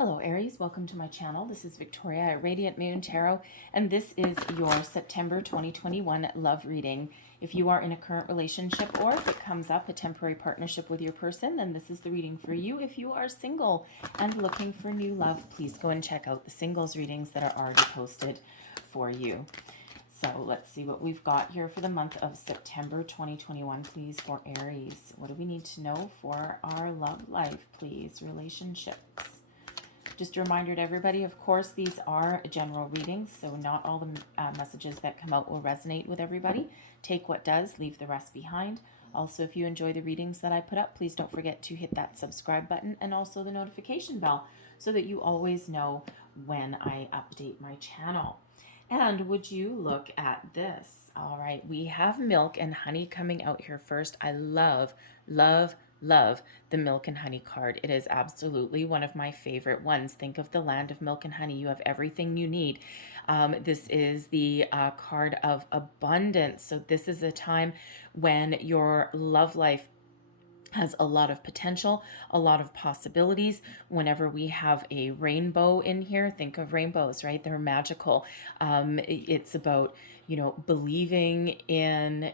Hello Aries, welcome to my channel. This is Victoria at Radiant Moon Tarot, and this is your September 2021 love reading. If you are in a current relationship or if it comes up a temporary partnership with your person, then this is the reading for you. If you are single and looking for new love, please go and check out the singles readings that are already posted for you. So let's see what we've got here for the month of September 2021, please, for Aries. What do we need to know for our love life, please? Relationships. Just a reminder to everybody, of course, these are general readings, so not all the messages that come out will resonate with everybody. Take what does, leave the rest behind. Also, if you enjoy the readings that I put up, please don't forget to hit that subscribe button and also the notification bell so that you always know when I update my channel. And would you look at this? All right, we have milk and honey coming out here first. I love the milk and honey card. It is absolutely one of my favorite ones. Think of the land of milk and honey. You have everything you need. This is the card of abundance. So this is a time when your love life has a lot of potential, a lot of possibilities. Whenever we have a rainbow in here, think of rainbows, right? They're magical. It's about, believing in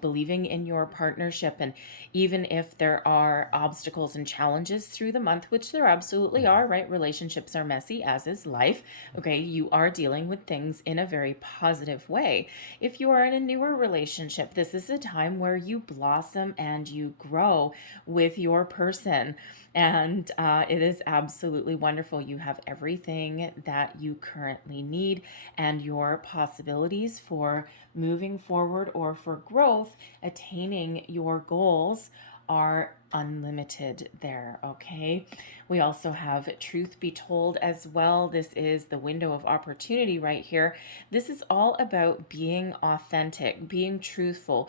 believing in your partnership. And even if there are obstacles and challenges through the month, which there absolutely are, right? Relationships are messy, as is life. Okay, you are dealing with things in a very positive way. If you are in a newer relationship, this is a time where you blossom and you grow with your person. And it is absolutely wonderful. You have everything that you currently need, and your possibilities for moving forward or for growth, attaining your goals, are unlimited there. Okay, we also have truth be told as well. This is the window of opportunity right here. This is all about being authentic, being truthful,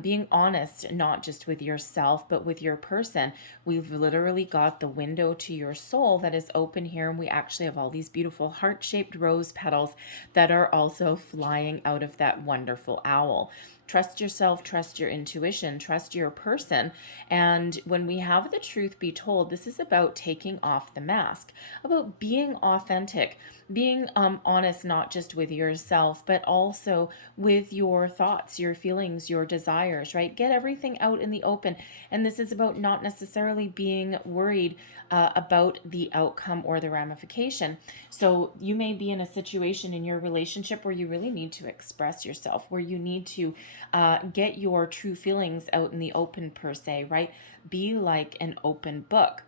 being honest, not just with yourself but with your person. We've literally got the window to your soul that is open here, and we actually have all these beautiful heart-shaped rose petals that are also flying out of that wonderful owl. Trust yourself, trust your intuition, trust your person. And when we have the truth be told, this is about taking off the mask, about being authentic, being honest, not just with yourself, but also with your thoughts, your feelings, your desires, right? Get everything out in the open. And this is about not necessarily being worried about the outcome or the ramification. So you may be in a situation in your relationship where you really need to express yourself, where you need to get your true feelings out in the open, per se, right? Be like an open book.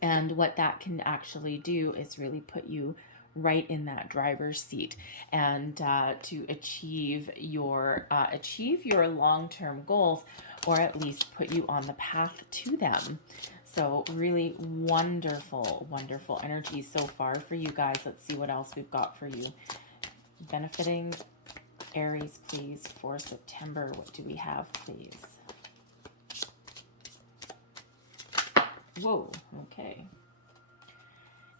And what that can actually do is really put you right in that driver's seat, and to achieve your long-term goals, or at least put you on the path to them. So really wonderful energy so far for you guys. Let's see what else we've got for you. Benefiting Aries, please, for September. What do we have, please? Whoa, okay.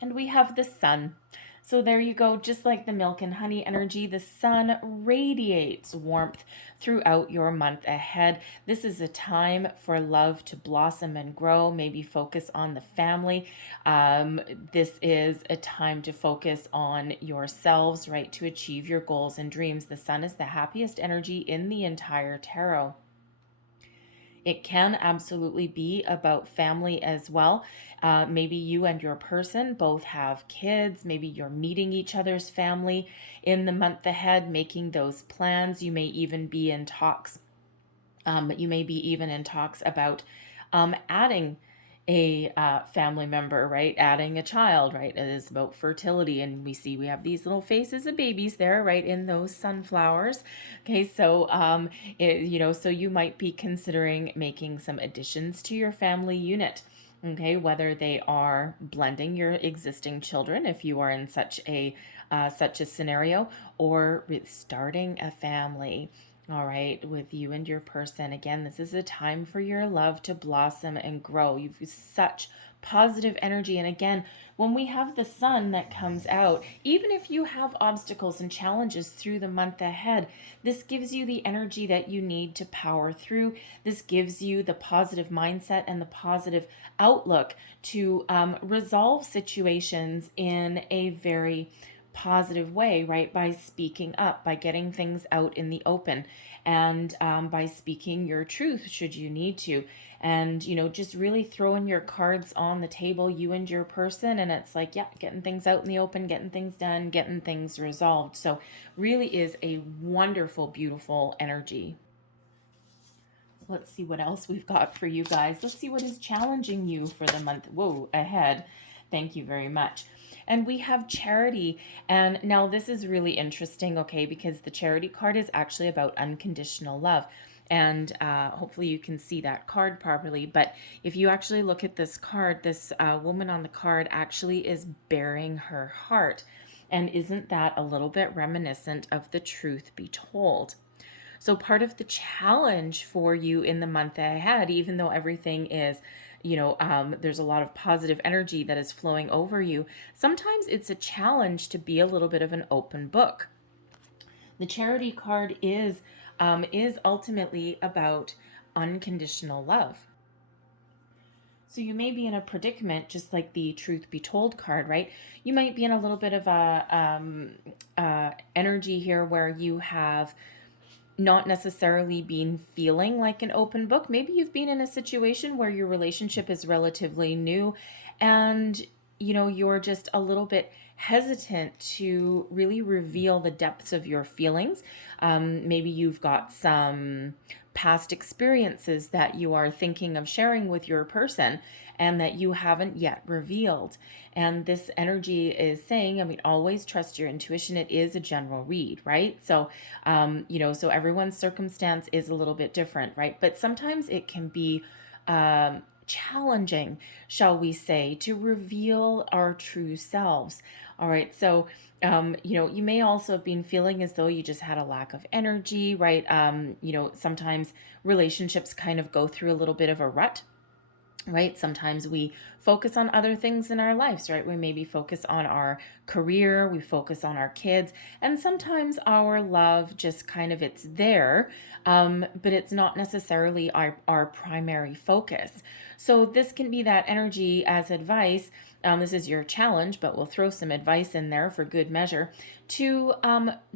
And we have the sun. So there you go, just like the milk and honey energy, the sun radiates warmth throughout your month ahead. This is a time for love to blossom and grow, maybe focus on the family. This is a time to focus on yourselves, right, to achieve your goals and dreams. The sun is the happiest energy in the entire tarot. It can absolutely be about family as well. Maybe you and your person both have kids. Maybe you're meeting each other's family in the month ahead, making those plans. You may even be in talks. About adding a family member, right? Adding a child, right? It is about fertility, and we have these little faces of babies there, right, in those sunflowers. Okay, so so you might be considering making some additions to your family unit. Okay, whether they are blending your existing children, if you are in such a scenario, or starting a family. All right, with you and your person. Again, this is a time for your love to blossom and grow. You've such positive energy. And again, when we have the sun that comes out, even if you have obstacles and challenges through the month ahead, this gives you the energy that you need to power through. This gives you the positive mindset and the positive outlook to resolve situations in a very positive way, right? By speaking up, by getting things out in the open, and by speaking your truth should you need to. And, just really throwing your cards on the table, you and your person. And it's like, yeah, getting things out in the open, getting things done, getting things resolved. So really is a wonderful, beautiful energy. Let's see what else we've got for you guys. Let's see what is challenging you for the month. Whoa, ahead. Thank you very much. And we have charity. And now this is really interesting, okay, because the charity card is actually about unconditional love. And hopefully you can see that card properly. But if you actually look at this card, this woman on the card actually is bearing her heart. And isn't that a little bit reminiscent of the truth be told? So part of the challenge for you in the month ahead, even though everything is, there's a lot of positive energy that is flowing over you, sometimes it's a challenge to be a little bit of an open book. The charity card is ultimately about unconditional love. So you may be in a predicament, just like the truth be told card, right? You might be in a little bit of a energy here where you have not necessarily been feeling like an open book. Maybe you've been in a situation where your relationship is relatively new and you're just a little bit hesitant to really reveal the depths of your feelings. Maybe you've got some past experiences that you are thinking of sharing with your person and that you haven't yet revealed. And this energy is saying, always trust your intuition. It is a general read, right? So, so everyone's circumstance is a little bit different, right? But sometimes it can be challenging, shall we say, to reveal our true selves. All right. So, you may also have been feeling as though you just had a lack of energy, right? Sometimes relationships kind of go through a little bit of a rut, right? Sometimes we focus on other things in our lives, right? We maybe focus on our career, we focus on our kids, and sometimes our love just kind of, it's there, but it's not necessarily our primary focus. So this can be that energy as advice. This is your challenge, but we'll throw some advice in there for good measure to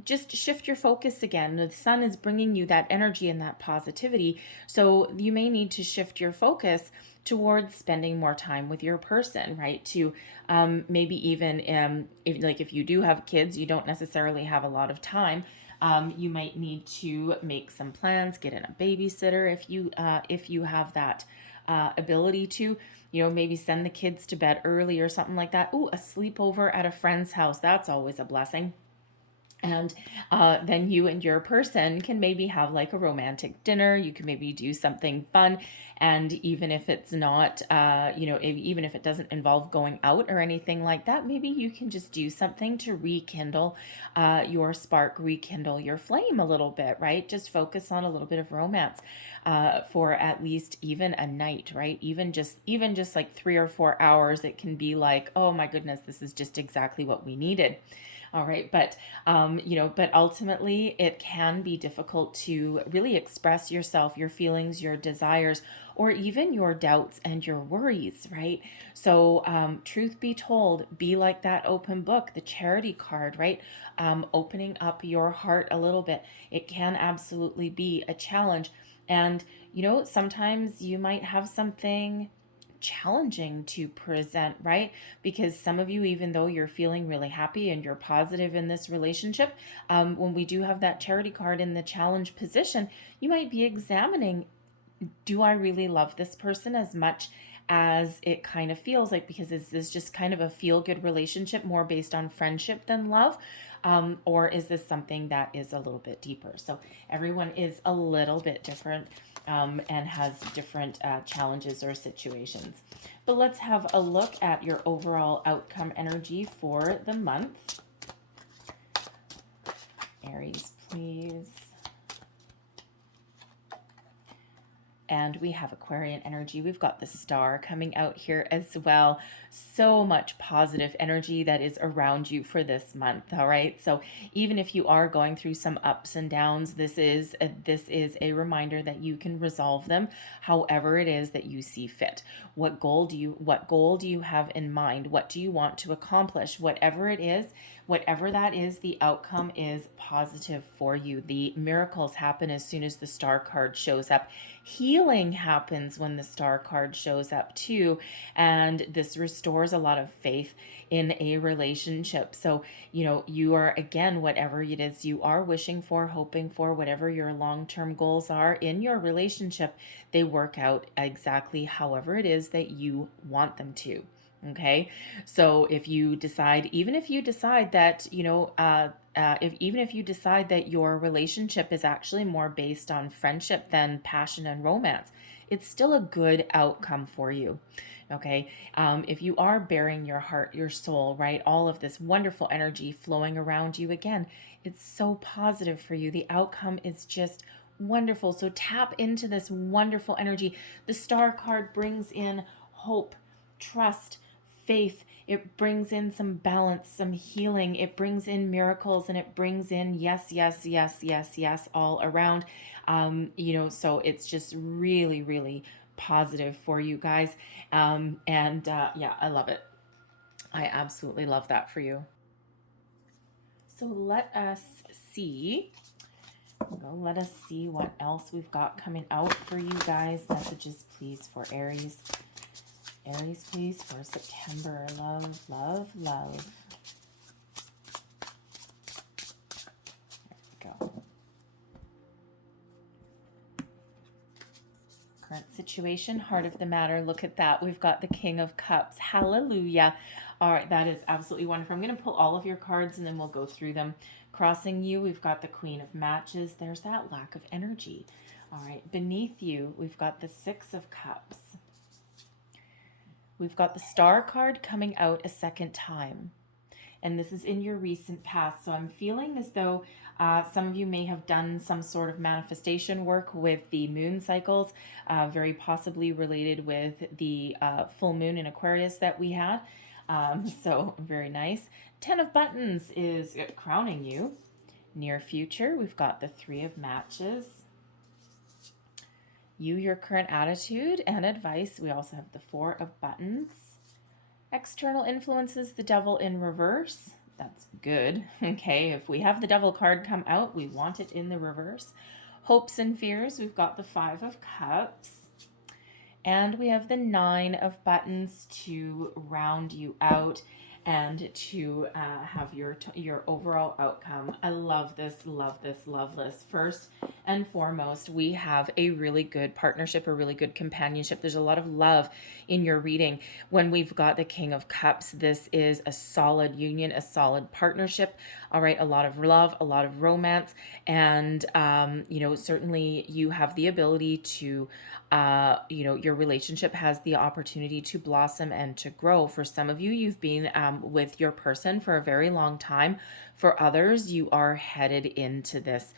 just shift your focus again. The sun is bringing you that energy and that positivity. So you may need to shift your focus towards spending more time with your person, right? To maybe even if you do have kids, you don't necessarily have a lot of time. You might need to make some plans, get in a babysitter if you have that ability to, maybe send the kids to bed early or something like that. Ooh, a sleepover at a friend's house. That's always a blessing. And then you and your person can maybe have like a romantic dinner. You can maybe do something fun. And even if it's not, even if it doesn't involve going out or anything like that, maybe you can just do something to rekindle your spark, rekindle your flame a little bit, right? Just focus on a little bit of romance for at least even a night, right? Even just like 3 or 4 hours, it can be like, oh my goodness, this is just exactly what we needed. All right. But ultimately it can be difficult to really express yourself, your feelings, your desires, or even your doubts and your worries, right? So, truth be told, be like that open book, the charity card, right? Opening up your heart a little bit. It can absolutely be a challenge. And, sometimes you might have something challenging to present, right? Because some of you, even though you're feeling really happy and you're positive in this relationship, when we do have that charity card in the challenge position, you might be examining, do I really love this person as much as it kind of feels like? Because is this just kind of a feel-good relationship, more based on friendship than love? Or is this something that is a little bit deeper? So everyone is a little bit different and has different challenges or situations. But let's have a look at your overall outcome energy for the month. Aries, please. And we have Aquarian energy. We've got the star coming out here as well. So much positive energy that is around you for this month. All right. So even if you are going through some ups and downs, this is a reminder that you can resolve them however it is that you see fit. What goal do you have in mind? What do you want to accomplish? Whatever it is, whatever that is, the outcome is positive for you. The miracles happen as soon as the star card shows up. Healing happens when the star card shows up too. And this restores a lot of faith in a relationship. So, you are, again, whatever it is you are wishing for, hoping for, whatever your long-term goals are in your relationship, they work out exactly however it is that you want them to. Okay. So if you decide, even if you decide that, even if you decide that your relationship is actually more based on friendship than passion and romance, it's still a good outcome for you. Okay. If you are bearing your heart, your soul, right, all of this wonderful energy flowing around you, again, it's so positive for you. The outcome is just wonderful. So tap into this wonderful energy. The star card brings in hope, trust, faith. It brings in some balance, some healing. It brings in miracles, and it brings in yes, yes, yes, yes, yes, all around. So it's just really, really positive for you guys. Yeah, I love it. I absolutely love that for you. So let us see. Let us see what else we've got coming out for you guys. Messages, please, for Aries. Aries, please, for September. Love, love, love. There we go. Current situation, heart of the matter. Look at that. We've got the King of Cups. Hallelujah. All right, that is absolutely wonderful. I'm going to pull all of your cards and then we'll go through them. Crossing you, we've got the Queen of Matches. There's that lack of energy. All right, beneath you, we've got the Six of Cups. We've got the Star card coming out a second time. And this is in your recent past. So I'm feeling as though some of you may have done some sort of manifestation work with the moon cycles, very possibly related with the full moon in Aquarius that we had. So very nice. 10 of Buttons is crowning you. Near future, we've got the Three of Matches. You, your current attitude and advice. We also have the Four of Buttons. External influences, the Devil in reverse. That's good. Okay, if we have the Devil card come out, we want it in the reverse. Hopes and fears, we've got the Five of Cups. And we have the Nine of Buttons to round you out and to have your overall outcome. I love this, love this, love this. First and foremost, we have a really good partnership, a really good companionship. There's a lot of love in your reading. When we've got the King of Cups, this is a solid union, a solid partnership. All right, a lot of love, a lot of romance, and certainly you have the ability to your relationship has the opportunity to blossom and to grow. For some of you, you've been with your person for a very long time. For others, you are headed into this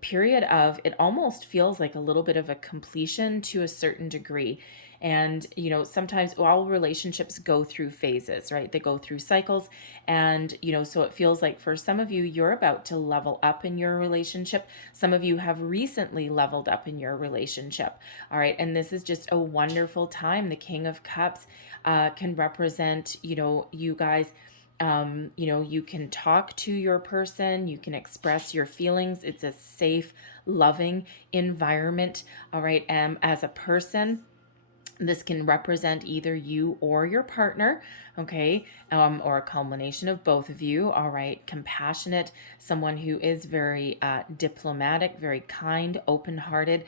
period of, it almost feels like a little bit of a completion to a certain degree. And, sometimes all relationships go through phases, right? They go through cycles. And, so it feels like for some of you, you're about to level up in your relationship. Some of you have recently leveled up in your relationship. All right. And this is just a wonderful time. The King of Cups can represent, you guys. You can talk to your person, you can express your feelings. It's a safe, loving environment. All right. As a person, this can represent either you or your partner, okay, or a culmination of both of you, all right, compassionate, someone who is very diplomatic, very kind, open-hearted,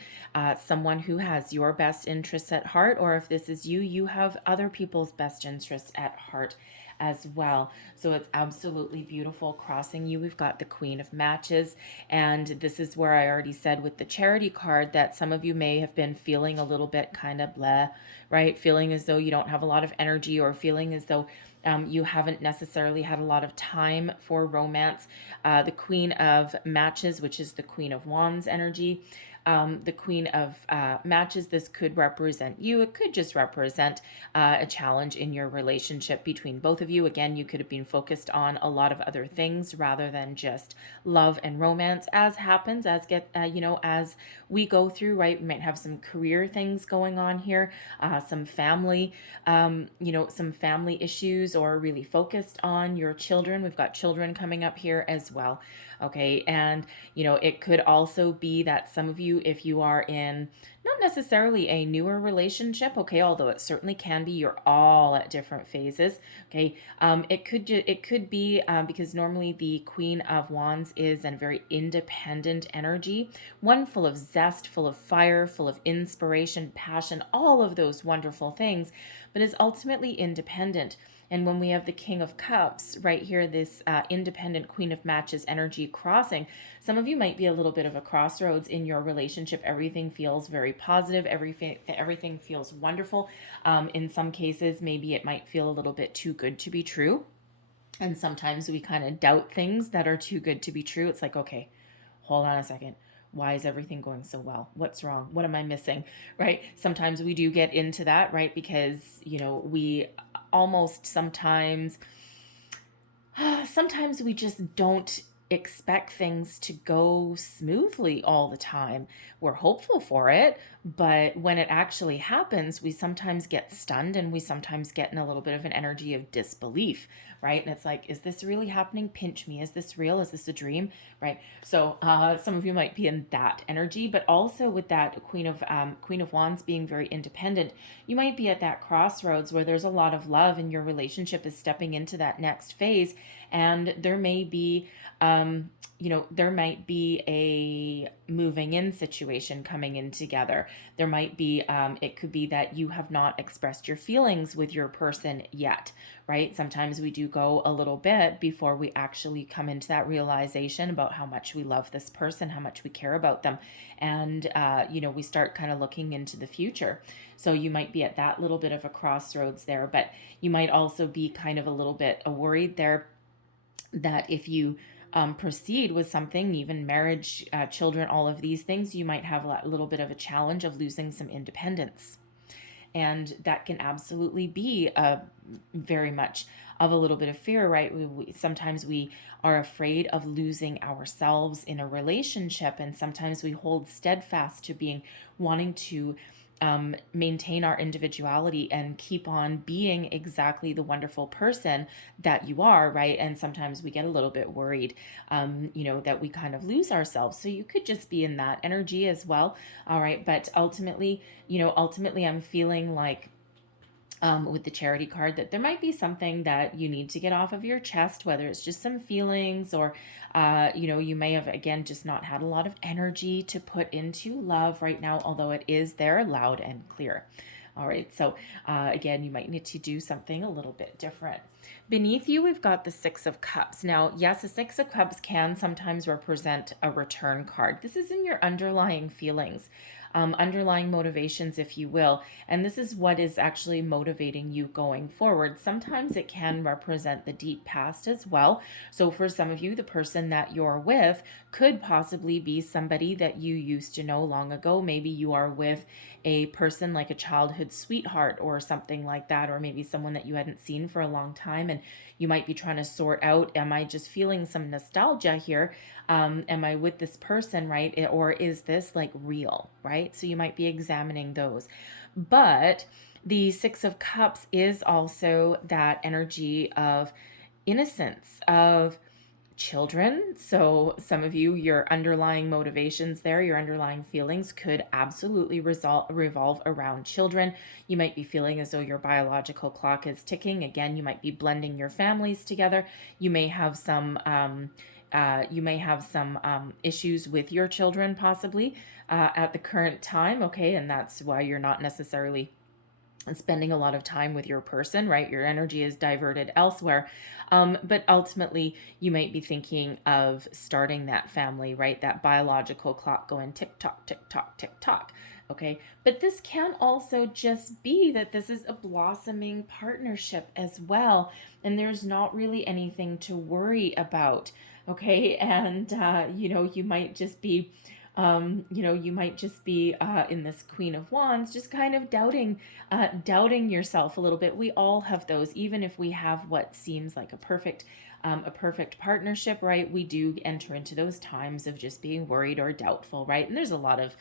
someone who has your best interests at heart, or if this is you, you have other people's best interests at heart as well. So it's absolutely beautiful. Crossing you, we've got the Queen of Matches, and this is where I already said with the Charity card that some of you may have been feeling a little bit kind of blah, right? Feeling as though you don't have a lot of energy, or feeling as though you haven't necessarily had a lot of time for romance. The Queen of Matches, which is the Queen of Wands energy, the Queen of Matches, this could represent you. It could just represent a challenge in your relationship between both of you. Again, you could have been focused on a lot of other things rather than just love and romance, as happens as we go through, right? We might have some career things going on here, some family, some family issues, or really focused on your children. We've got children coming up here as well. Okay. And, it could also be that some of you, if you are in not necessarily a newer relationship, okay, although it certainly can be, you're all at different phases. Okay. It could be because normally the Queen of Wands is a very independent energy, one full of zest, full of fire, full of inspiration, passion, all of those wonderful things, but is ultimately independent. And when we have the King of Cups right here, this independent Queen of Matches energy crossing, some of you might be a little bit of a crossroads in your relationship. Everything feels very positive. Everything feels wonderful. In some cases, maybe it might feel a little bit too good to be true. And sometimes we kind of doubt things that are too good to be true. It's like, okay, hold on a second. Why is everything going so well? What's wrong? What am I missing? Right? Sometimes we do get into that, right? Because, we almost sometimes we just don't expect things to go smoothly all the time. We're hopeful for it, but when it actually happens, we sometimes get stunned, and we sometimes get in a little bit of an energy of disbelief, right? And it's like, is this really happening? Pinch me. Is this real? Is this a dream? Right? So some of you might be in that energy, but also with that Queen of Wands being very independent, you might be at that crossroads where there's a lot of love and your relationship is stepping into that next phase, and there may be there might be a moving in situation coming in together. There might be, it could be that you have not expressed your feelings with your person yet, right? Sometimes we do go a little bit before we actually come into that realization about how much we love this person, how much we care about them. And, we start kind of looking into the future. So you might be at that little bit of a crossroads there, but you might also be kind of a little bit worried there that if you proceed with something, even marriage, children, all of these things, you might have a little bit of a challenge of losing some independence. And that can absolutely be very much of a little bit of fear, right? Sometimes we are afraid of losing ourselves in a relationship, and sometimes we hold steadfast to wanting to maintain our individuality and keep on being exactly the wonderful person that you are, right? And sometimes we get a little bit worried, that we kind of lose ourselves. So you could just be in that energy as well. All right. But ultimately, I'm feeling like, with the Charity card, that there might be something that you need to get off of your chest, whether it's just some feelings or, you may have, again, just not had a lot of energy to put into love right now, although it is there loud and clear. All right. So, again, you might need to do something a little bit different. Beneath you, we've got the Six of Cups. Now, yes, the Six of Cups can sometimes represent a return card. This is in your underlying feelings. Underlying motivations, if you will. And this is what is actually motivating you going forward. Sometimes it can represent the deep past as well. So for some of you, the person that you're with could possibly be somebody that you used to know long ago. Maybe you are with a person like a childhood sweetheart or something like that, or maybe someone that you hadn't seen for a long time, and you might be trying to sort out, am I just feeling some nostalgia here? Am I with this person, right? Or is this like real, right? So you might be examining those. But the Six of Cups is also that energy of innocence, of children. So some of you, your underlying motivations there, your underlying feelings could absolutely revolve around children. You might be feeling as though your biological clock is ticking. Again, you might be blending your families together. You may have some issues with your children possibly at the current time. Okay. And that's why you're not necessarily spending a lot of time with your person, right? Your energy is diverted elsewhere. But ultimately, you might be thinking of starting that family, right? That biological clock going tick tock, tick tock, tick tock. Okay. But this can also just be that this is a blossoming partnership as well. And there's not really anything to worry about. Okay. And, you might just be You might just be in this Queen of Wands, just kind of doubting yourself a little bit. We all have those, even if we have what seems like a perfect partnership, right? We do enter into those times of just being worried or doubtful, right? And there's a lot of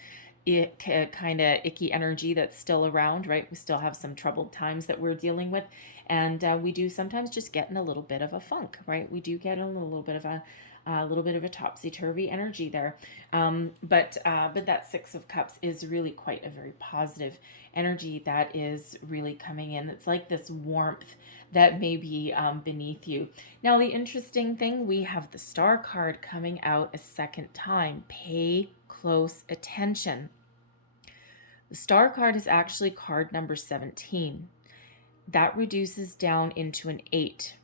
kind of icky energy that's still around, right? We still have some troubled times that we're dealing with, and we do sometimes just get in a little bit of a funk, right? We do get in a little bit of a topsy-turvy energy there. But that Six of Cups is really quite a very positive energy that is really coming in. It's like this warmth that may be beneath you. Now, the interesting thing, we have the Star card coming out a second time. Pay close attention. The Star card is actually card number 17. That reduces down into an 8.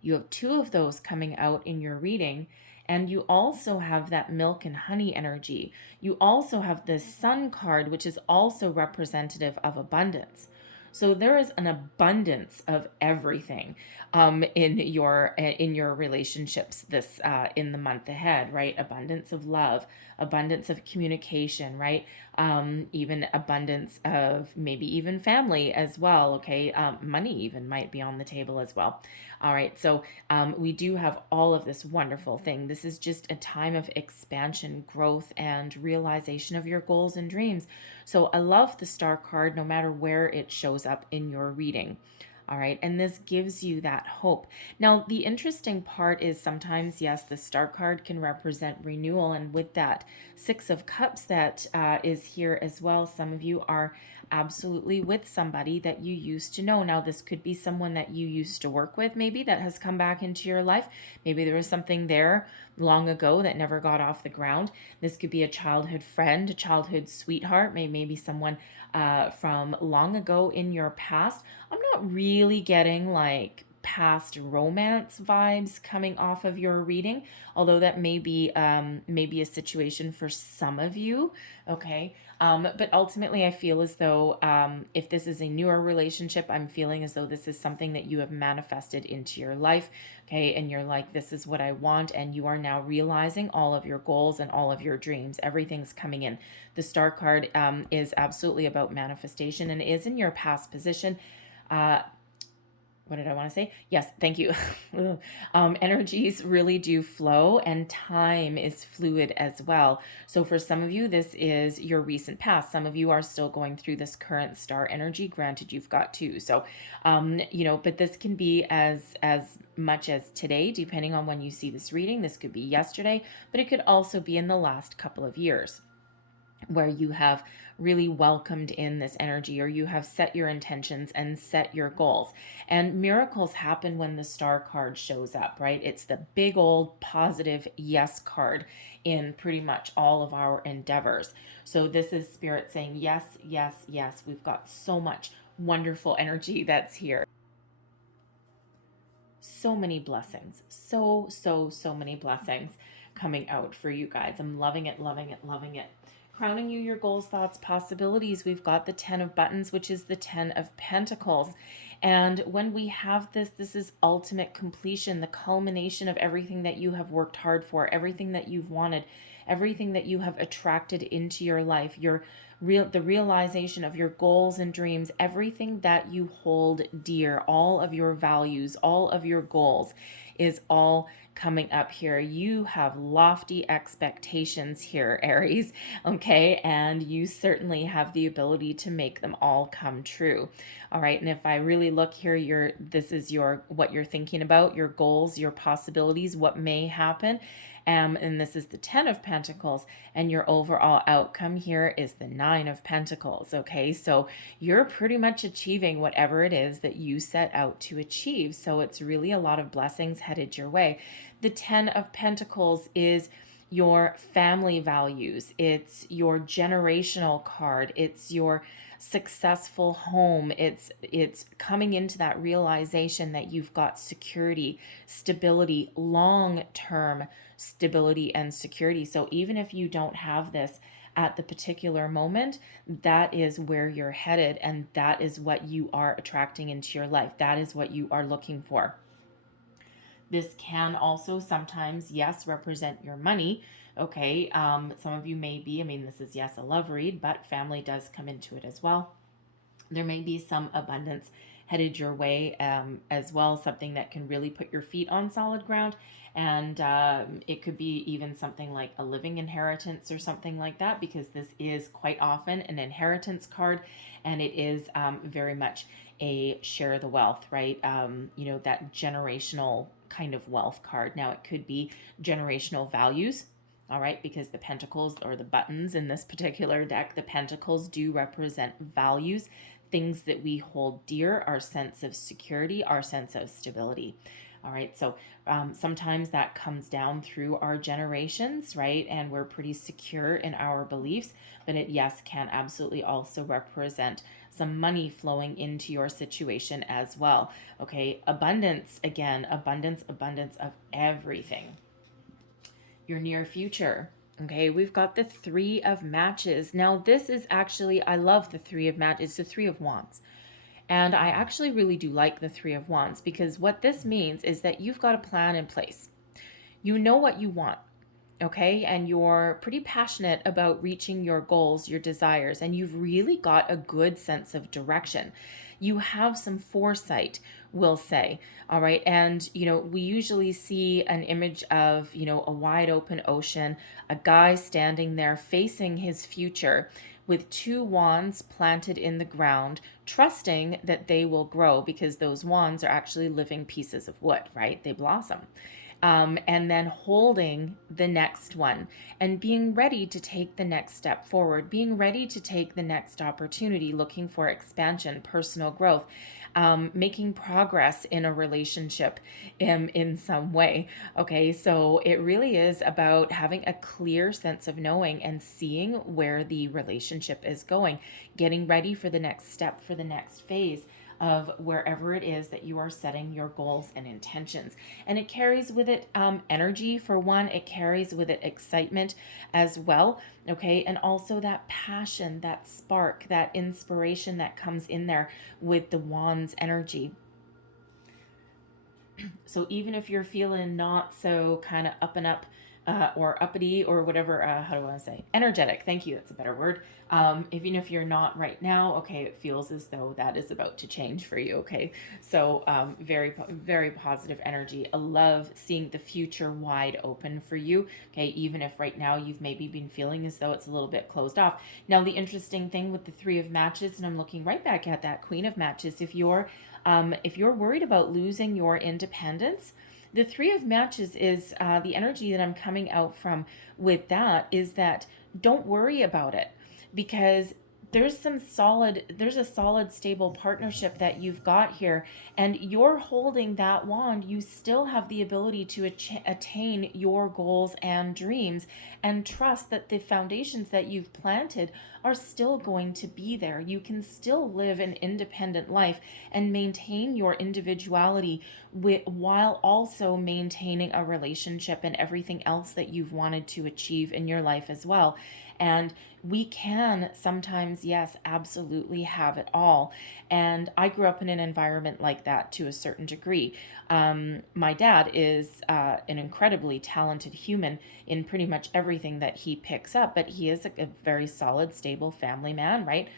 You have 2 of those coming out in your reading, and you also have that milk and honey energy. You also have the Sun card, which is also representative of abundance. So there is an abundance of everything in your relationships this in the month ahead, right? Abundance of love, abundance of communication, right? Even abundance of maybe even family as well. Okay, money even might be on the table as well. All right, so we do have all of this wonderful thing. This is just a time of expansion, growth, and realization of your goals and dreams. So I love the Star card no matter where it shows up in your reading. All right, and this gives you that hope. Now, the interesting part is sometimes, yes, the Star card can represent renewal, and with that Six of Cups that is here as well, some of you are absolutely with somebody that you used to know. Now, this could be someone that you used to work with, maybe, that has come back into your life. Maybe there was something there long ago that never got off the ground. This could be a childhood friend, a childhood sweetheart, maybe someone from long ago in your past. I'm not really getting like past romance vibes coming off of your reading, although that may be a situation for some of you. Okay, but ultimately I feel as though if this is a newer relationship, I'm feeling as though this is something that you have manifested into your life. Okay, and you're like, this is what I want, and you are now realizing all of your goals and all of your dreams. Everything's coming in. The Star card is absolutely about manifestation and is in your past position. What did I want to say? Yes, thank you. Energies really do flow, and time is fluid as well. So for some of you, this is your recent past. Some of you are still going through this current star energy. Granted, you've got 2. So, but this can be as much as today, depending on when you see this reading. This could be yesterday, but it could also be in the last couple of years, where you have really welcomed in this energy, or you have set your intentions and set your goals. And miracles happen when the Star card shows up, right? It's the big old positive yes card in pretty much all of our endeavors. So this is Spirit saying yes, yes, yes. We've got so much wonderful energy that's here. So many blessings. So many blessings coming out for you guys. I'm loving it, loving it, loving it. Crowning you your goals, thoughts, possibilities. We've got the 10 of buttons, which is the 10 of pentacles. And when we have this, this is ultimate completion, the culmination of everything that you have worked hard for, everything that you've wanted, everything that you have attracted into your life, the realization of your goals and dreams, everything that you hold dear, all of your values, all of your goals is all coming up here. You have lofty expectations here, Aries, okay? And you certainly have the ability to make them all come true. All right, and if I really look here, this is what you're thinking about, your goals, your possibilities, what may happen. And this is the 10 of Pentacles, and your overall outcome here is the 9 of Pentacles, okay? So you're pretty much achieving whatever it is that you set out to achieve. So it's really a lot of blessings headed your way. The 10 of Pentacles is your family values. It's your generational card. It's your successful home. It's coming into that realization that you've got security, stability, long-term stability and security. So even if you don't have this at the particular moment, that is where you're headed, and that is what you are attracting into your life. That is what you are looking for. This can also sometimes, yes, represent your money. Okay. Some of you may be, I mean, this is, yes, a love read, but family does come into it as well. There may be some abundance headed your way as well, something that can really put your feet on solid ground. And it could be even something like a living inheritance or something like that, because this is quite often an inheritance card, and it is very much a share the wealth, right? That generational kind of wealth card. Now, it could be generational values. All right, because the pentacles, or the buttons in this particular deck, the pentacles do represent values, things that we hold dear, our sense of security, our sense of stability. All right, so sometimes that comes down through our generations, right? And we're pretty secure in our beliefs, but it, yes, can absolutely also represent some money flowing into your situation as well. Okay, abundance, again, abundance of everything. Your near future. Okay, we've got the Three of Matches. Now, this is actually, I love the Three of Matches. It's the Three of Wands. And I actually really do like the Three of Wands, because what this means is that you've got a plan in place. You know what you want, okay? And you're pretty passionate about reaching your goals, your desires, and you've really got a good sense of direction. You have some foresight, we'll say, all right? And, we usually see an image of, a wide open ocean, a guy standing there facing his future with two wands planted in the ground, trusting that they will grow, because those wands are actually living pieces of wood, right? They blossom. And then holding the next one and being ready to take the next step forward, being ready to take the next opportunity, looking for expansion, personal growth, making progress in a relationship in some way. Okay, so it really is about having a clear sense of knowing and seeing where the relationship is going, getting ready for the next step, for the next phase of wherever it is that you are setting your goals and intentions. And it carries with it energy, for one. It carries with it excitement as well. Okay, and also that passion, that spark, that inspiration that comes in there with the wand's energy. So even if you're feeling not so kind of up and up, or uppity, or whatever, how do I say? Energetic. Thank you. That's a better word. Even if you're not right now, okay, it feels as though that is about to change for you. Okay. So, very, very positive energy. I love seeing the future wide open for you. Okay. Even if right now you've maybe been feeling as though it's a little bit closed off. Now, the interesting thing with the Three of Matches, and I'm looking right back at that Queen of Matches, if you're worried about losing your independence, the Three of Matches is the energy that I'm coming out from with that, is that don't worry about it, because there's a solid, stable partnership that you've got here, and you're holding that wand. You still have the ability to attain your goals and dreams, and trust that the foundations that you've planted are still going to be there. You can still live an independent life and maintain your individuality while also maintaining a relationship and everything else that you've wanted to achieve in your life as well. And we can sometimes, yes, absolutely have it all. And I grew up in an environment like that to a certain degree. My dad is an incredibly talented human in pretty much everything that he picks up, but he is a very solid, stable family man, right?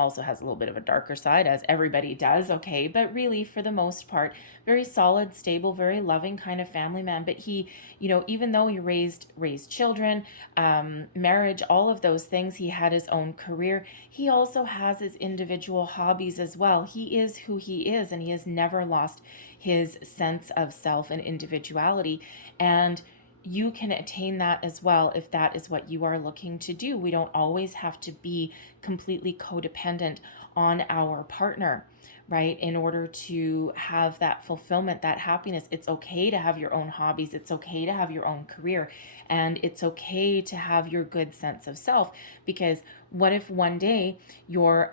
Also has a little bit of a darker side, as everybody does, okay? But really, for the most part, very solid, stable, very loving kind of family man. But he, even though he raised children, marriage, all of those things, he had his own career. He also has his individual hobbies as well. He is who he is, and he has never lost his sense of self and individuality. And you can attain that as well if that is what you are looking to do. We don't always have to be completely codependent on our partner, right? In order to have that fulfillment, that happiness. It's okay to have your own hobbies. It's okay to have your own career. And it's okay to have your good sense of self, because what if one day your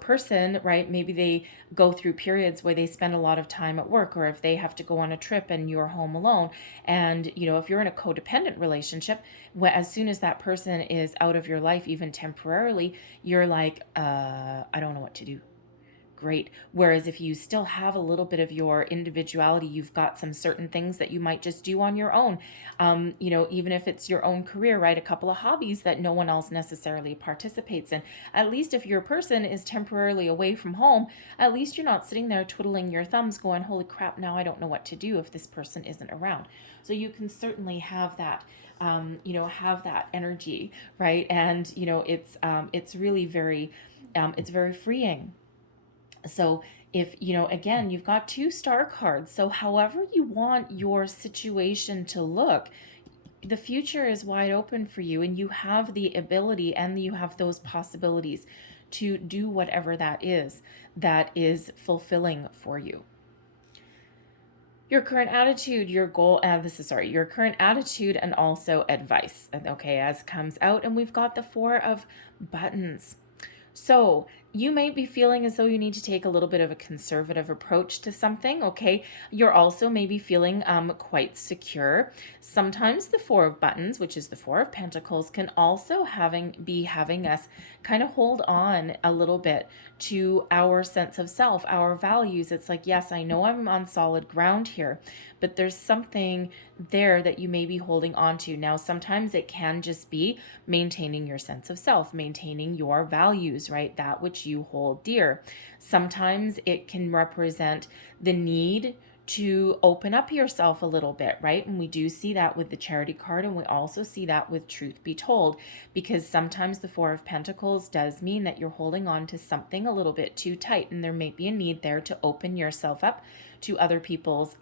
person, right, maybe they go through periods where they spend a lot of time at work, or if they have to go on a trip and you're home alone, and if you're in a codependent relationship, as soon as that person is out of your life, even temporarily, you're like, I don't know what to do, great. Whereas if you still have a little bit of your individuality, you've got some certain things that you might just do on your own. Even if it's your own career, right? A couple of hobbies that no one else necessarily participates in. At least if your person is temporarily away from home, at least you're not sitting there twiddling your thumbs going, holy crap, now I don't know what to do if this person isn't around. So you can certainly have that. Have that energy, right? And it's really very, it's very freeing. So if, again, you've got 2 star cards. So however you want your situation to look, the future is wide open for you, and you have the ability and you have those possibilities to do whatever that is fulfilling for you. Your current attitude, your goal, your current attitude and also advice, okay, as comes out. And we've got the 4 of buttons. So you might be feeling as though you need to take a little bit of a conservative approach to something, okay? You're also maybe feeling quite secure. Sometimes the 4 of buttons, which is the 4 of pentacles, can also be having us kind of hold on a little bit to our sense of self, our values. It's like, yes, I know I'm on solid ground here, but there's something there that you may be holding on to. Now, sometimes it can just be maintaining your sense of self, maintaining your values, right? That which you hold dear. Sometimes it can represent the need to open up yourself a little bit, right? And we do see that with the Charity card, and we also see that with Truth Be Told, because sometimes the 4 of Pentacles does mean that you're holding on to something a little bit too tight, and there may be a need there to open yourself up to other people's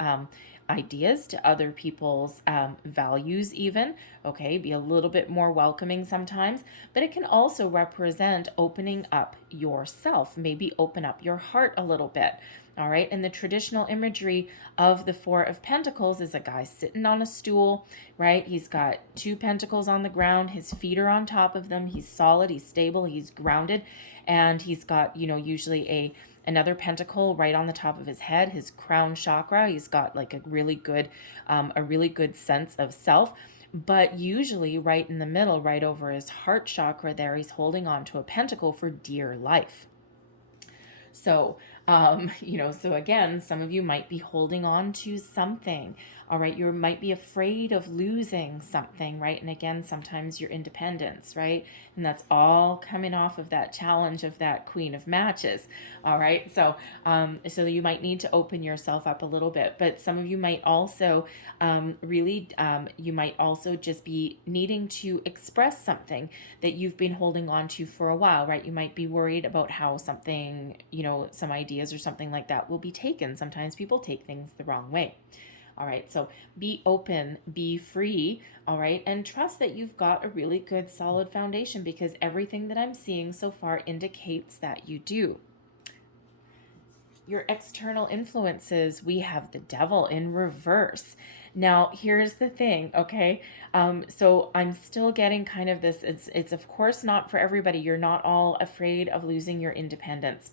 ideas, to other people's values even, okay? Be a little bit more welcoming sometimes, but it can also represent opening up yourself, maybe open up your heart a little bit. All right. And the traditional imagery of the 4 of Pentacles is a guy sitting on a stool, right? He's got 2 pentacles on the ground. His feet are on top of them. He's solid. He's stable. He's grounded. And he's got, usually another pentacle right on the top of his head, his crown chakra. He's got like a really good sense of self. But usually right in the middle, right over his heart chakra there, he's holding on to a pentacle for dear life. So, so again, some of you might be holding on to something, all right? You might be afraid of losing something, right? And again, sometimes your independence, right? And that's all coming off of that challenge of that Queen of Matches, all right? So, so you might need to open yourself up a little bit, but some of you might also you might also just be needing to express something that you've been holding on to for a while, right? You might be worried about how something, some ideas or something like that will be taken. Sometimes people take things the wrong way. All right, so be open, be free, all right, and trust that you've got a really good solid foundation, because everything that I'm seeing so far indicates that you do. Your external influences, we have the Devil in reverse. Now, here's the thing, okay? So I'm still getting kind of this, it's of course not for everybody. You're not all afraid of losing your independence.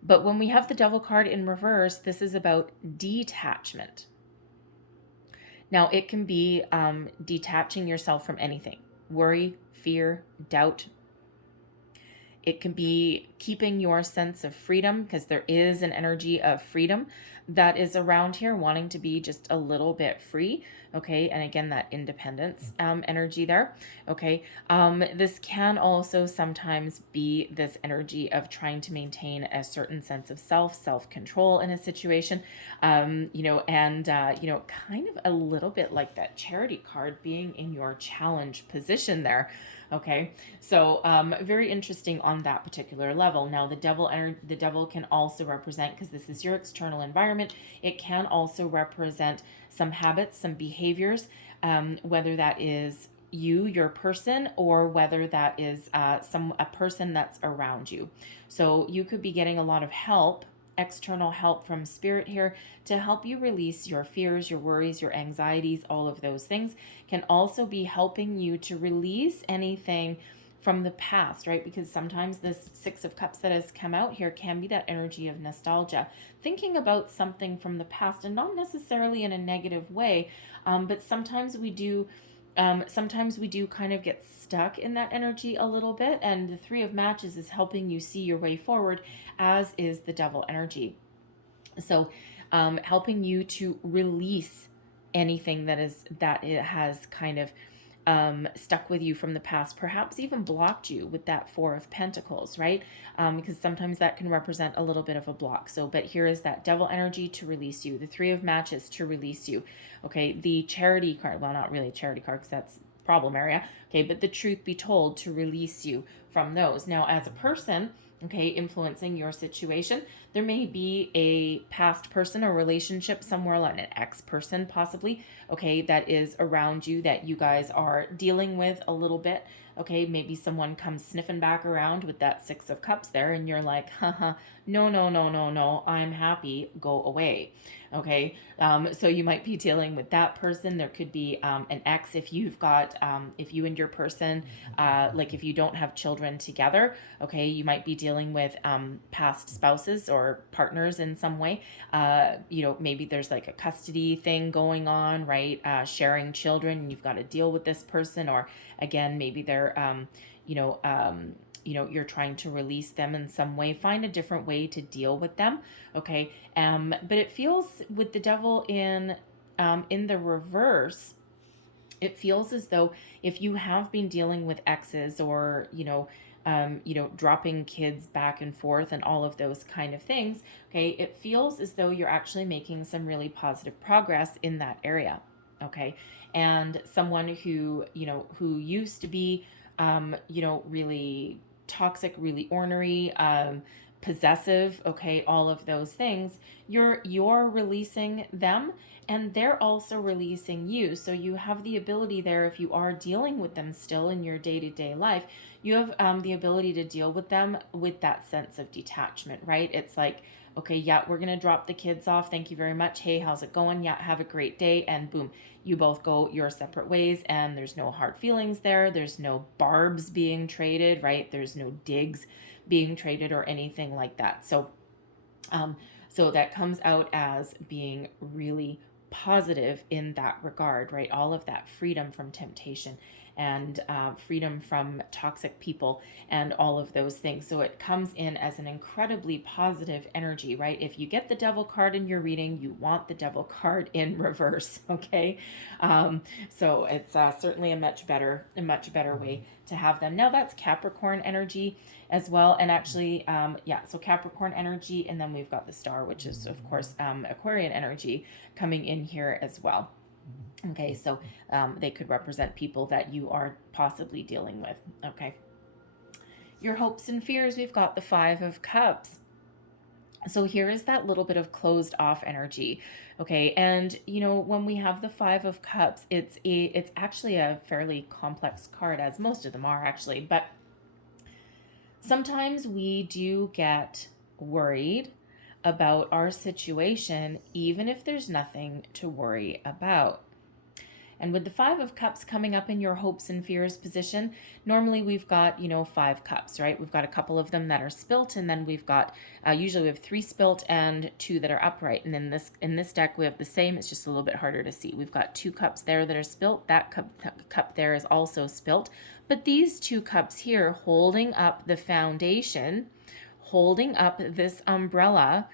But when we have the Devil card in reverse, this is about detachment. Now, it can be detaching yourself from anything. Worry, fear, doubt. It can be keeping your sense of freedom, because there is an energy of freedom that is around here, wanting to be just a little bit free, okay? And again, that independence energy there, okay? This can also sometimes be this energy of trying to maintain a certain sense of self-control in a situation, kind of a little bit like that Charity card being in your challenge position there. Okay, so very interesting on that particular level. Now, the devil can also represent, because this is your external environment, it can also represent some habits, some behaviors, whether that is you, your person, or whether that is a person that's around you. So you could be getting a lot of help, external help from Spirit here, to help you release your fears, your worries, your anxieties. All of those things can also be helping you to release anything from the past, right? Because sometimes this 6 of Cups that has come out here can be that energy of nostalgia, thinking about something from the past, and not necessarily in a negative way, but sometimes we do sometimes we do kind of get stuck in that energy a little bit, and the Three of Matches is helping you see your way forward, as is the Devil energy. So helping you to release anything that it has kind of stuck with you from the past, perhaps even blocked you with that Four of Pentacles, right? Because sometimes that can represent a little bit of a block. So, but here is that Devil energy to release you, the Three of Matches to release you. Okay, the Charity card, well, not really a Charity card because that's problem area. Okay, but the Truth Be Told to release you from those. Now, as a person, okay, influencing your situation, there may be a past person or relationship somewhere, like an ex-person possibly, okay, that is around you that you guys are dealing with a little bit. Okay, maybe someone comes sniffing back around with that Six of Cups there, and you're like, haha, no, no, no, no, no, I'm happy, go away. Okay, so you might be dealing with that person. There could be an ex if you've got, if you and your person, like if you don't have children together, okay, you might be dealing with past spouses or partners in some way. You know, maybe there's like a custody thing going on, right? Sharing children, and you've got to deal with this person, or again, maybe they're, you're trying to release them in some way. Find a different way to deal with them, okay? But it feels with the Devil in the reverse, it feels as though if you have been dealing with exes, or dropping kids back and forth and all of those kind of things, okay, it feels as though you're actually making some really positive progress in that area, okay? And someone who used to be, really toxic, really ornery, possessive, okay, all of those things, you're releasing them, and they're also releasing you. So you have the ability there, if you are dealing with them still in your day-to-day life, you have the ability to deal with them with that sense of detachment, right? It's like, okay, yeah, we're going to drop the kids off. Thank you very much. Hey, how's it going? Yeah, have a great day. And boom, you both go your separate ways, and there's no hard feelings there. There's no barbs being traded, right? There's no digs being traded or anything like that. So, so that comes out as being really positive in that regard, right? All of that freedom from temptation, and freedom from toxic people, and all of those things. So it comes in as an incredibly positive energy, right? If you get the Devil card in your reading, you want the Devil card in reverse, okay? So it's certainly a much better way to have them. Now that's Capricorn energy as well, and actually, so Capricorn energy, and then we've got the Star, which is of course Aquarian energy coming in here as well. Okay, so they could represent people that you are possibly dealing with. Okay. Your hopes and fears, we've got the Five of Cups. So here is that little bit of closed off energy. Okay, and when we have the Five of Cups, it's actually a fairly complex card, as most of them are actually, but sometimes we do get worried about our situation, even if there's nothing to worry about. And with the Five of Cups coming up in your hopes and fears position, normally we've got, 5 cups, right? We've got a couple of them that are spilt, and then we've got, usually we have 3 spilt and 2 that are upright. And in this deck, we have the same, it's just a little bit harder to see. We've got 2 cups there that are spilt. That cup there is also spilt. But these 2 cups here holding up the foundation, holding up this umbrella,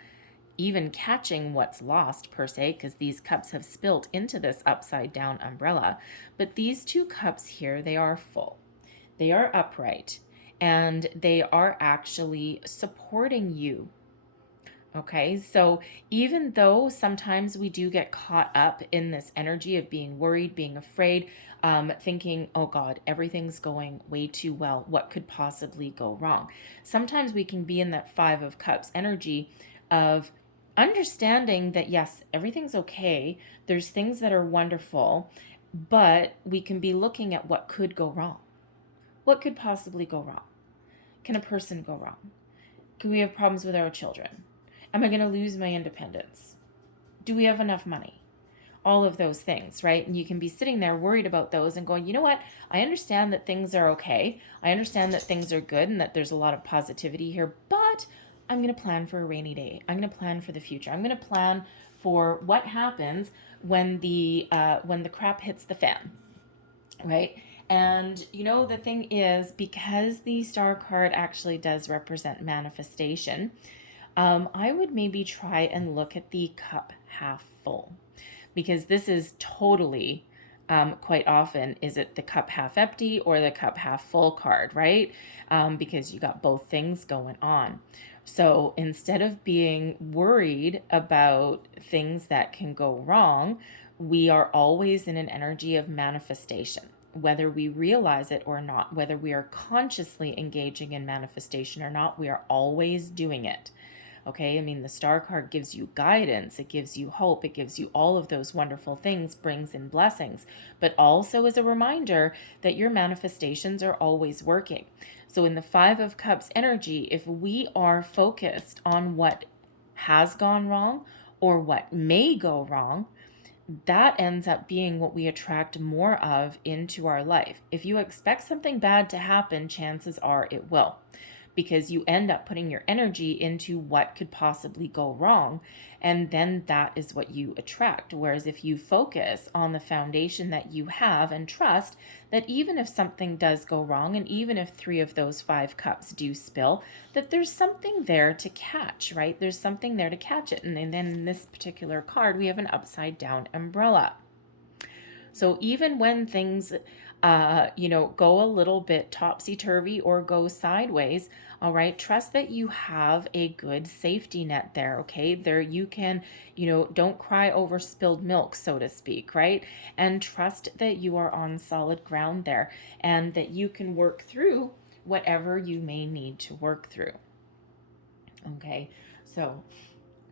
even catching what's lost per se, because these cups have spilt into this upside down umbrella. But these 2 cups here, they are full, they are upright, and they are actually supporting you. Okay, so even though sometimes we do get caught up in this energy of being worried, being afraid, thinking, oh God, everything's going way too well, what could possibly go wrong? Sometimes we can be in that Five of Cups energy of understanding that yes, everything's okay, there's things that are wonderful, but we can be looking at what could go wrong. What could possibly go wrong? Can a person go wrong? Can we have problems with our children? Am I going to lose my independence? Do we have enough money? All of those things, right? And you can be sitting there worried about those and going, you know what? I understand that things are okay. I understand that things are good and that there's a lot of positivity here, but I'm going to plan for a rainy day. I'm going to plan for the future. I'm going to plan for what happens when the crap hits the fan. right? And you know, the thing is, because the Star card actually does represent manifestation, I would maybe try and look at the cup half full, because this is totally, quite often, is it the cup half empty or the cup half full card, right? Because you got both things going on. So instead of being worried about things that can go wrong, we are always in an energy of manifestation. Whether we realize it or not, whether we are consciously engaging in manifestation or not, we are always doing it. Okay, I mean, the Star card gives you guidance, it gives you hope, it gives you all of those wonderful things, brings in blessings, but also is a reminder that your manifestations are always working. So in the Five of Cups energy, if we are focused on what has gone wrong or what may go wrong, that ends up being what we attract more of into our life. If you expect something bad to happen, chances are it will, because you end up putting your energy into what could possibly go wrong, and then that is what you attract. Whereas if you focus on the foundation that you have and trust that even if something does go wrong, and even if 3 of those 5 cups do spill, that there's something there to catch, right? There's something there to catch it. And then in this particular card, we have an upside down umbrella. So even when things, go a little bit topsy-turvy or go sideways, all right, trust that you have a good safety net there, okay? There you can, don't cry over spilled milk, so to speak, right? And trust that you are on solid ground there and that you can work through whatever you may need to work through. Okay, so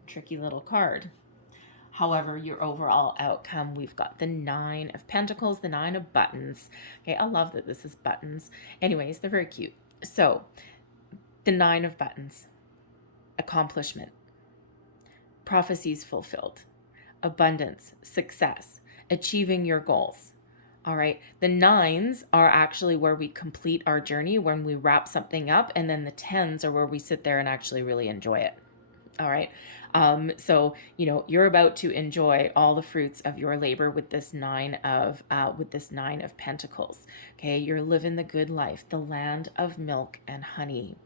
tricky little card. However, your overall outcome, we've got the 9 of Pentacles, the 9 of buttons. Okay, I love that this is buttons. Anyways, they're very cute. So, the 9 of buttons, accomplishment, prophecies fulfilled, abundance, success, achieving your goals. All right, the 9s are actually where we complete our journey, when we wrap something up, and then the 10s are where we sit there and actually really enjoy it. All right. So, you're about to enjoy all the fruits of your labor with this 9 of Pentacles. Okay. You're living the good life, the land of milk and honey.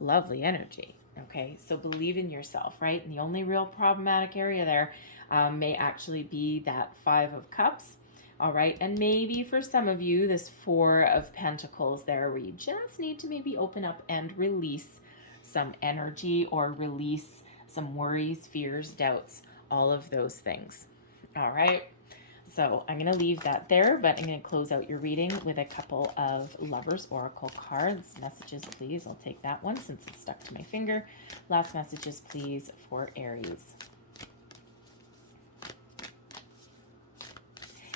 Lovely energy. Okay. So believe in yourself, right? And the only real problematic area there may actually be that 5 of Cups. All right, and maybe for some of you, this 4 of Pentacles there, where you just need to maybe open up and release some energy or release some worries, fears, doubts, all of those things. All right, so I'm going to leave that there, but I'm going to close out your reading with a couple of Lovers Oracle cards. Messages, please. I'll take that one since it's stuck to my finger. Last messages, please, for Aries.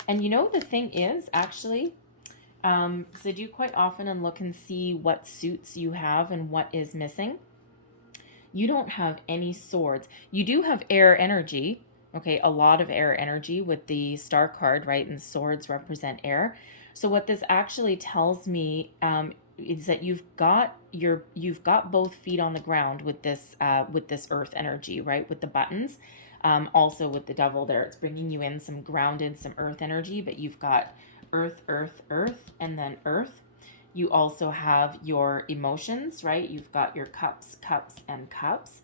And the thing is, actually, because I do quite often and look and see what suits you have and what is missing. You don't have any swords. You do have air energy, okay, a lot of air energy with the Star card, right? And swords represent air. So what this actually tells me is that you've got both feet on the ground with this earth energy, right? With the buttons. Also with the Devil there, it's bringing you in some grounded, some earth energy, but you've got earth, earth, earth, and then earth. You also have your emotions, right? You've got your cups, cups, and cups,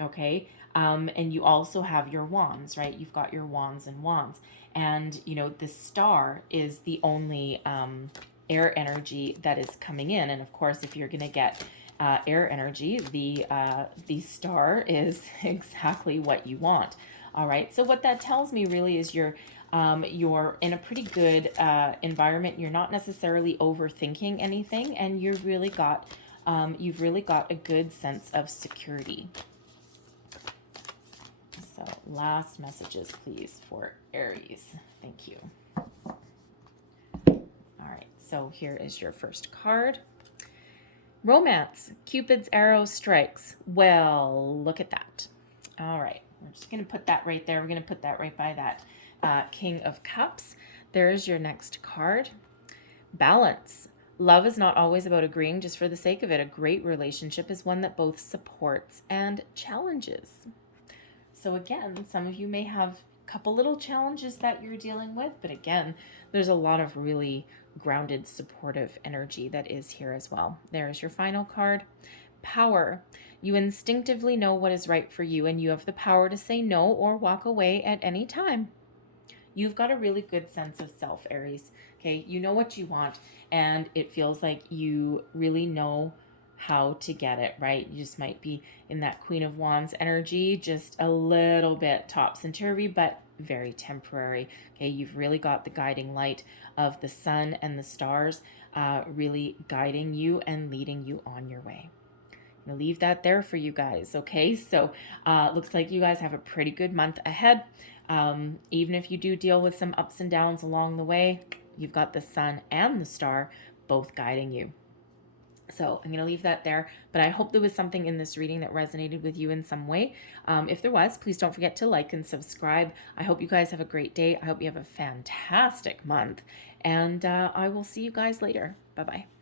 okay? And you also have your wands, right? You've got your wands and wands. And, the star is the only air energy that is coming in. And of course, if you're going to get air energy, the star is exactly what you want. All right. So what that tells me really is you're in a pretty good environment. You're not necessarily overthinking anything, and you've really got a good sense of security. So last messages, please, for Aries. Thank you. All right. So here is your first card. Romance, Cupid's arrow strikes. Well, look at that. All right, we're just going to put that right there. We're going to put that right by that King of Cups. There's your next card. Balance. Love is not always about agreeing just for the sake of it. A great relationship is one that both supports and challenges. So again, some of you may have couple little challenges that you're dealing with, but again, there's a lot of really grounded, supportive energy that is here as well. There's your final card. Power. You instinctively know what is right for you, and you have the power to say no or walk away at any time. You've got a really good sense of self, Aries. Okay, you know what you want, and it feels like you really know how to get it, right? You just might be in that Queen of Wands energy, just a little bit topsy-turvy, but very temporary. Okay, you've really got the guiding light of the sun and the stars really guiding you and leading you on your way. I'm gonna leave that there for you guys, okay? So looks like you guys have a pretty good month ahead. Even if you do deal with some ups and downs along the way, you've got the sun and the star both guiding you. So I'm going to leave that there, but I hope there was something in this reading that resonated with you in some way. If there was, please don't forget to like and subscribe. I hope you guys have a great day. I hope you have a fantastic month, and I will see you guys later. Bye-bye.